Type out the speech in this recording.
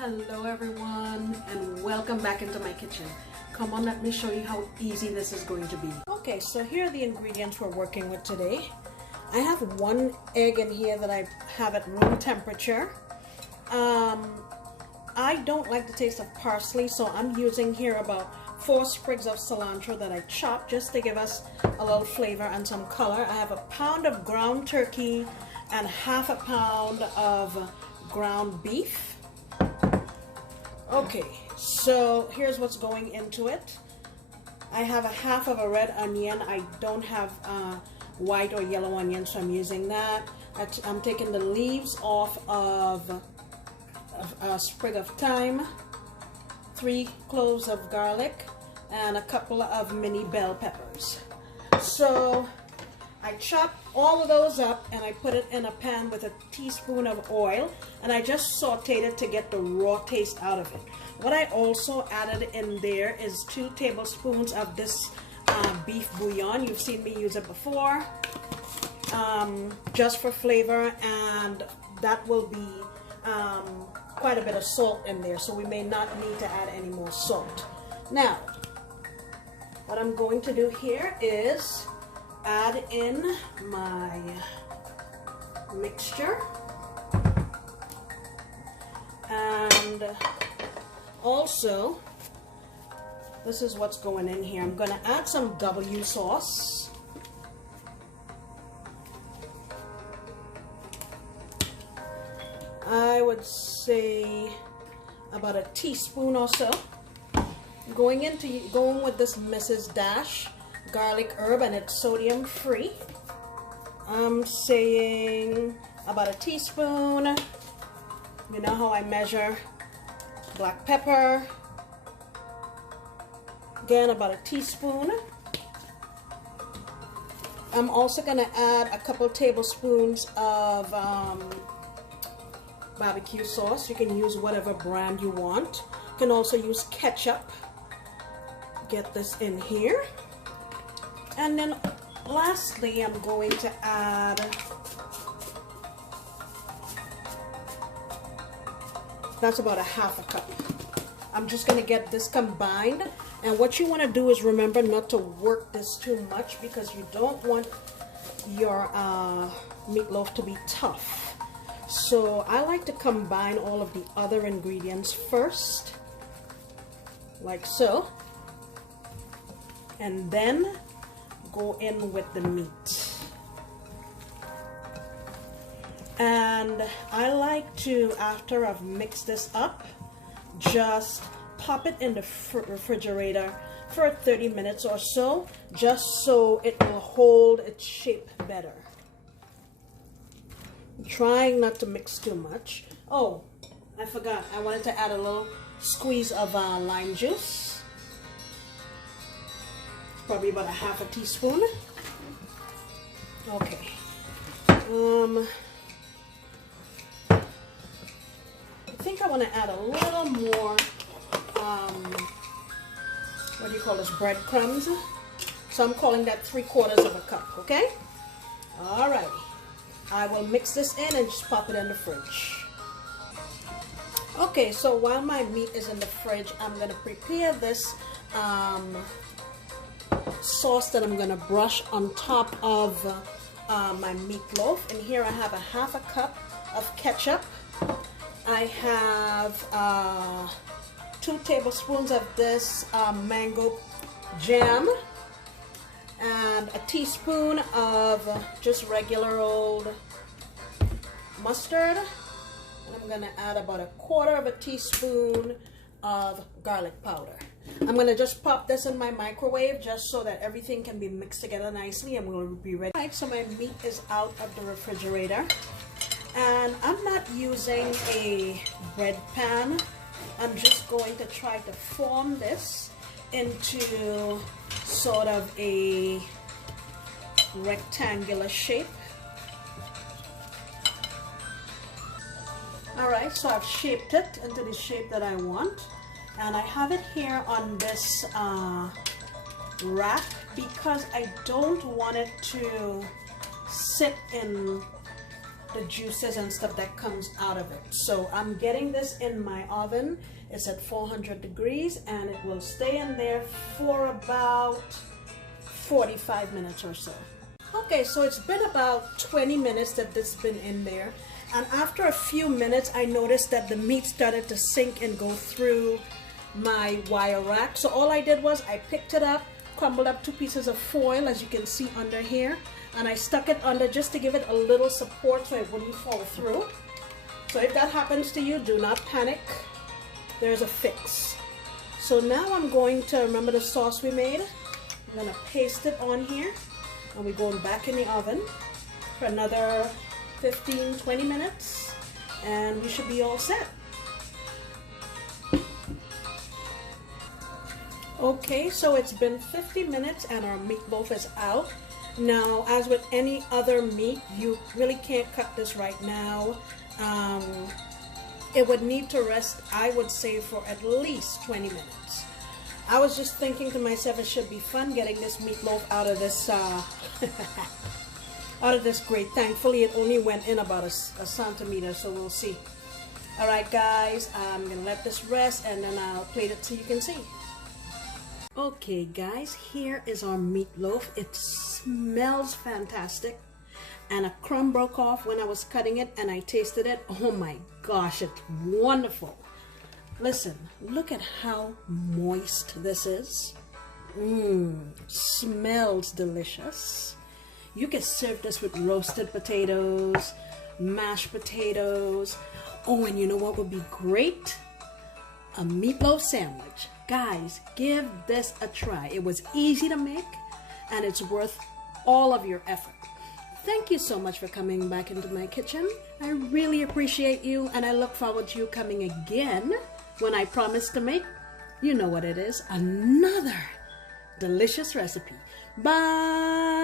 Hello everyone and welcome back into my kitchen. Come on, let me show you how easy this is going to be. Okay, so here are the ingredients we're working with today. I have one egg in here that I have at room temperature. I don't like the taste of parsley, so I'm using here about 4 sprigs of cilantro that I chopped just to give us a little flavor and some color. I have a pound of ground turkey and half a pound of ground beef. Okay, so here's what's going into it. I have a half of a red onion. I don't have white or yellow onion, so I'm using that. I'm taking the leaves off of a sprig of thyme, 3 cloves of garlic, and a couple of mini bell peppers. So I chopped all of those up and I put it in a pan with a teaspoon of oil, and I just sauteed it to get the raw taste out of it. What I also added in there is 2 tablespoons of this beef bouillon. You've seen me use it before, just for flavor, and that will be quite a bit of salt in there, so we may not need to add any more salt. Now, what I'm going to do here is add in my mixture, and also this is what's going in here. I'm going to add some W sauce. I would say about a teaspoon or so. Going with this Mrs. Dash garlic herb, and it's sodium free. I'm saying about a teaspoon. You know how I measure. Black pepper, again about a teaspoon. I'm also going to add a couple tablespoons of barbecue sauce. You can use whatever brand you want. You can also use ketchup. Get this in here. And then lastly, I'm going to add that's about a half a cup. I'm just going to get this combined, and what you want to do is remember not to work this too much because you don't want your meatloaf to be tough. So I like to combine all of the other ingredients first, like so, and then go in with the meat. And I like to, after I've mixed this up, just pop it in the refrigerator for 30 minutes or so, just so it will hold its shape better. I'm trying not to mix too much. Oh, I forgot. I wanted to add a little squeeze of lime juice. Probably about a half a teaspoon. Okay. I think I want to add a little more, what do you call this, breadcrumbs. So I'm calling that 3/4 of a cup, okay? Alrighty. I will mix this in and just pop it in the fridge. Okay, so while my meat is in the fridge, I'm going to prepare this sauce that I'm going to brush on top of my meatloaf. And here I have a half a cup of ketchup. I have 2 tablespoons of this mango jam, and a teaspoon of just regular old mustard. And I'm going to add about 1/4 of a teaspoon of garlic powder. I'm going to just pop this in my microwave just so that everything can be mixed together nicely, and we'll be ready. All right, so my meat is out of the refrigerator. And I'm not using a bread pan. I'm just going to try to form this into sort of a rectangular shape. Alright, so I've shaped it into the shape that I want. And I have it here on this rack because I don't want it to sit in the juices and stuff that comes out of it. So I'm getting this in my oven. It's at 400 degrees and it will stay in there for about 45 minutes or so. Okay, so it's been about 20 minutes that this has been in there. And after a few minutes, I noticed that the meat started to sink and go through my wire rack. So all I did was I picked it up, crumbled up 2 pieces of foil, as you can see under here, and I stuck it under just to give it a little support so it wouldn't fall through. So if that happens to you, do not panic. There's a fix. So now I'm going to, remember the sauce we made? I'm gonna paste it on here, and we're going back in the oven for another 15-20 minutes, and we should be all set. Okay, so it's been 50 minutes and our meatloaf is out. Now, as with any other meat, you really can't cut this right now. It would need to rest, I would say, for at least 20 minutes. I was just thinking to myself, it should be fun getting this meatloaf out of this out of this grate. Thankfully, it only went in about a centimeter, so we'll see. All right, guys, I'm gonna let this rest and then I'll plate it so you can see. Okay, guys, here is our meatloaf. It smells fantastic, and a crumb broke off when I was cutting it, and I tasted it. Oh my gosh, it's wonderful. Listen, look at how moist this is. Smells delicious. You can serve this with roasted potatoes, mashed potatoes. Oh, and you know what would be great? A meatloaf sandwich. Guys, give this a try. It was easy to make, and it's worth all of your effort. Thank you so much for coming back into my kitchen. I really appreciate you, and I look forward to you coming again when I promise to make, you know what it is, another delicious recipe. Bye!